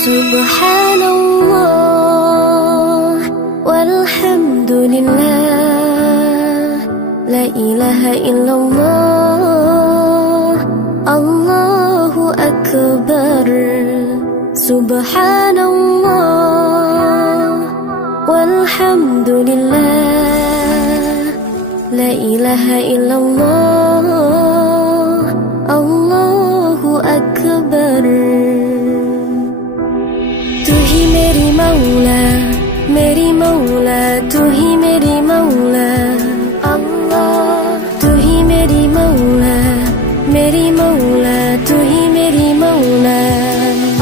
Subhanallah walhamdulillah, la ilaha illallah, Allahu akbar. Subhanallah walhamdulillah, la ilaha illallah, Allahu akbar. तू ही मेरी मौला, मेरी मौला, तू ही मेरी मौला अल्लाह। तू ही मेरी मौला, मेरी मौला, तू ही मेरी मौला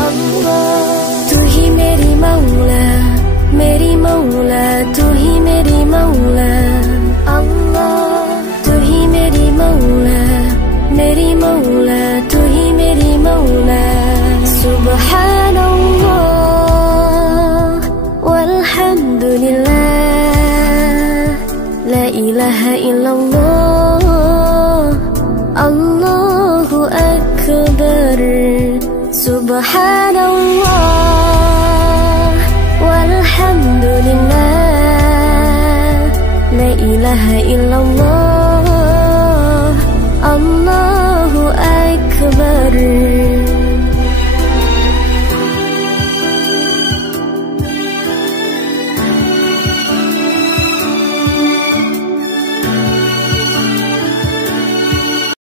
अल्लाह। तू ही मेरी मौला, मेरी मौला, तू ही मेरी मौला अल्लाह। तू ही मेरी मौला, मेरी मौला, तू ही मेरी मौला। Subhanallah walhamdulillah, la ilaha illallah, Allahu akbar. Subhanallah walhamdulillah, la ilaha illallah, Allahu akbar.